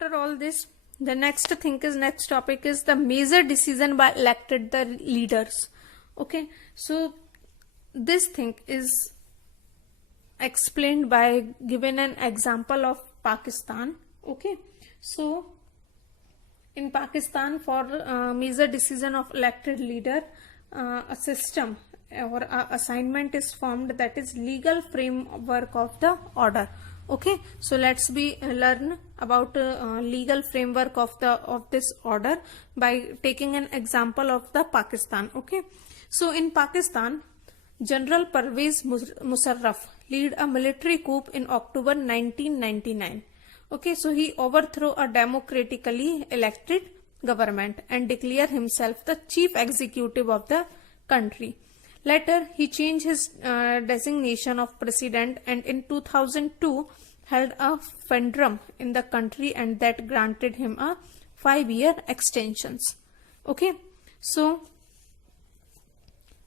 after all this, the next topic is the major decision by elected the leaders. Okay, so this thing is explained by given an example of Pakistan. Okay, so in Pakistan, for major decision of elected leader, a system or assignment is formed, that is legal framework of the order. Okay, so let's learn about legal framework of this order by taking an example of the Pakistan. Okay, so in Pakistan, General Pervez Musharraf lead a military coup in October 1999. Okay, so he overthrew a democratically elected government and declared himself the chief executive of the country. Later, he changed his designation of president and in 2002 held a referendum in the country, and that granted him a 5-year extensions. Okay, so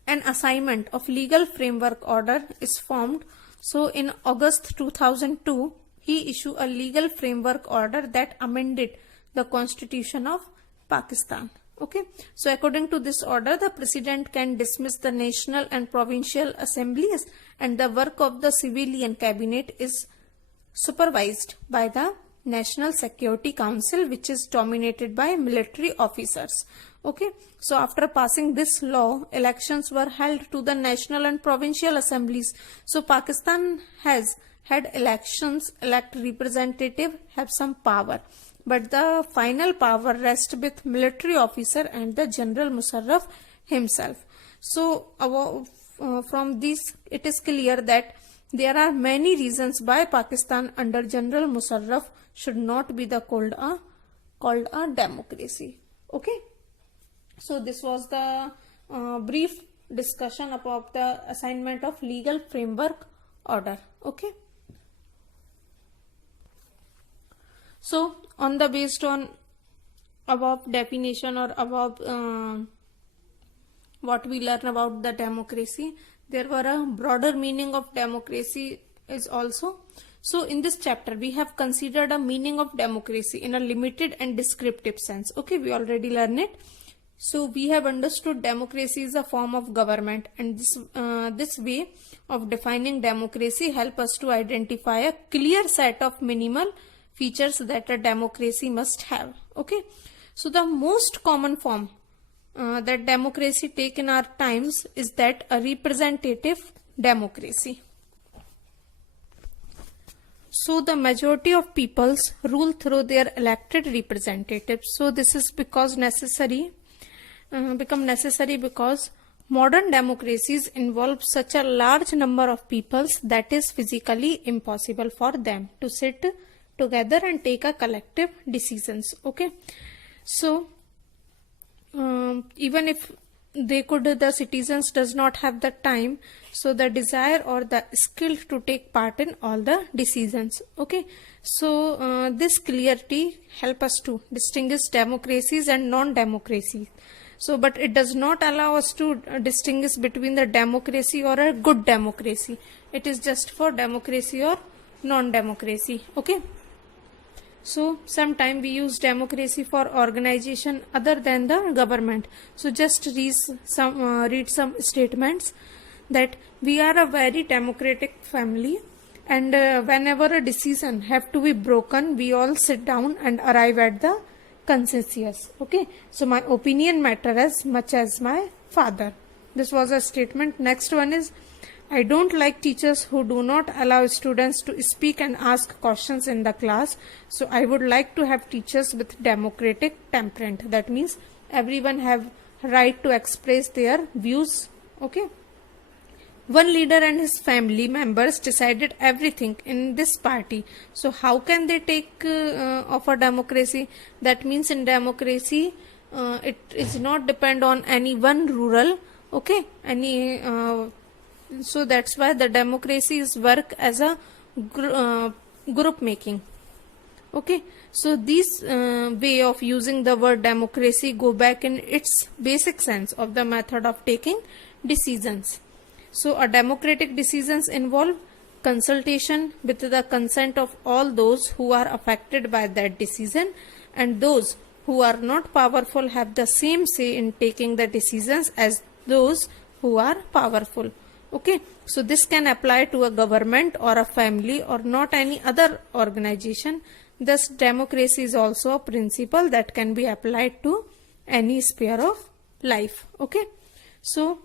an assignment of legal framework order is formed. So in August 2002, he issued a legal framework order that amended the constitution of Pakistan. Okay, so according to this order, the president can dismiss the national and provincial assemblies, and the work of the civilian cabinet is supervised by the National Security Council, which is dominated by military officers. Okay, so after passing this law, elections were held to the national and provincial assemblies. So Pakistan has had elections, elect representative, have some power, but the final power rests with military officer and the General Musharraf himself. So from this it is clear that there are many reasons why Pakistan under General Musharraf should not be called a democracy. Okay, so this was the brief discussion about the assignment of legal framework order. Okay, so based on above definition or above what we learn about the democracy, there were a broader meaning of democracy is also. So in this chapter we have considered a meaning of democracy in a limited and descriptive sense. Okay, we already learned it. So we have understood democracy is a form of government, and this way of defining democracy help us to identify a clear set of minimal features that a democracy must have. Okay, so the most common form that democracy take in our times is that a representative democracy. So the majority of peoples rule through their elected representatives. So this is become necessary because modern democracies involve such a large number of peoples that is physically impossible for them to sit together and take a collective decisions. Okay, so even if they could, the citizens does not have the time, so the desire or the skill to take part in all the decisions. Okay, so this clarity help us to distinguish democracies and non-democracies. So but it does not allow us to distinguish between the democracy or a good democracy. It is just for democracy or non-democracy. Okay, so sometime we use democracy for organization other than the government. So just read some statements that we are a very democratic family, and whenever a decision have to be broken, we all sit down and arrive at the consensus. Okay, so my opinion matter as much as my father. This was a statement. Next one is, I don't like teachers who do not allow students to speak and ask questions in the class. So I would like to have teachers with democratic temperament. That means everyone have right to express their views. Okay, one leader and his family members decided everything in this party. So how can they take of a democracy? That means in democracy it is not depend on any one rule. Okay, so that's why the democracy is work as a group making. Okay, so this way of using the word democracy go back in its basic sense of the method of taking decisions. So a democratic decisions involve consultation with the consent of all those who are affected by that decision, and those who are not powerful have the same say in taking the decisions as those who are powerful. Okay, so this can apply to a government or a family or not any other organization. Thus, democracy is also a principle that can be applied to any sphere of life. Okay, so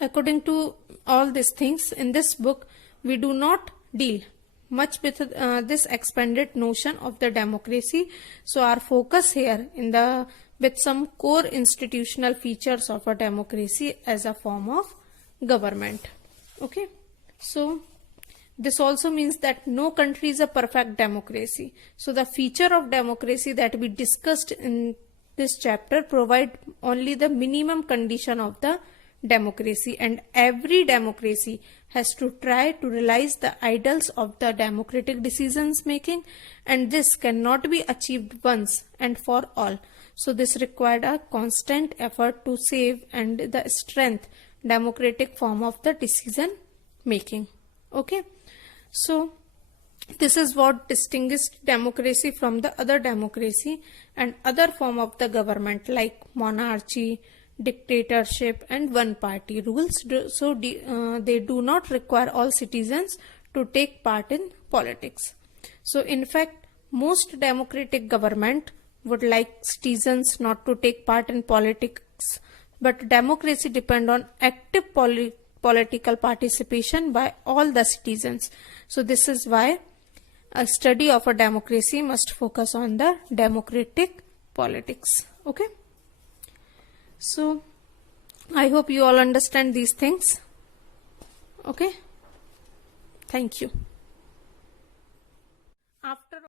according to all these things in this book, we do not deal much with this expanded notion of the democracy. So our focus here in the with some core institutional features of a democracy as a form of government. Okay, so this also means that no country is a perfect democracy. So the feature of democracy that we discussed in this chapter provide only the minimum condition of the democracy, and every democracy has to try to realize the ideals of the democratic decisions making, and this cannot be achieved once and for all. So this required a constant effort to save and the strength democratic form of the decision making. Okay, so this is what distinguished democracy from the other democracy and other form of the government like monarchy, dictatorship and one party rules. So they do not require all citizens to take part in politics. So in fact, most democratic government would like citizens not to take part in politics, but democracy depends on active political participation by all the citizens. So this is why a study of a democracy must focus on the democratic politics. Okay, so I hope you all understand these things. Okay, thank you.